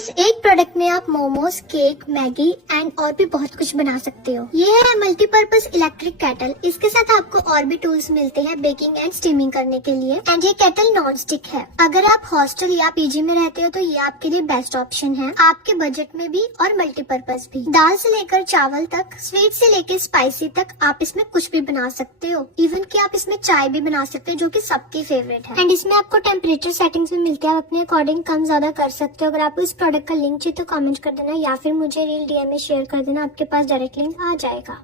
इस एक प्रोडक्ट में आप मोमोज, केक, मैगी एंड और भी बहुत कुछ बना सकते हो। ये है मल्टीपर्पज इलेक्ट्रिक केटल। इसके साथ आपको और भी टूल्स मिलते हैं बेकिंग एंड स्टीमिंग करने के लिए। एंड ये केटल नॉन स्टिक है। अगर आप हॉस्टल या पीजी में रहते हो तो ये आपके लिए बेस्ट ऑप्शन है, आपके बजट में भी और मल्टीपर्पज भी। दाल से लेकर चावल तक, स्वीट से लेकर स्पाइसी तक आप इसमें कुछ भी बना सकते हो। इवन कि आप इसमें चाय भी बना सकते हो, जो कि सबकी फेवरेट है। एंड इसमें आपको टेम्परेचर सेटिंग्स भी मिलते हैं, आप अपने अकॉर्डिंग कम ज्यादा कर सकते हो। अगर आपको इस प्रोडक्ट का लिंक चाहिए तो कमेंट कर देना या फिर मुझे रील डीएम में शेयर कर देना, आपके पास डायरेक्ट लिंक आ जाएगा।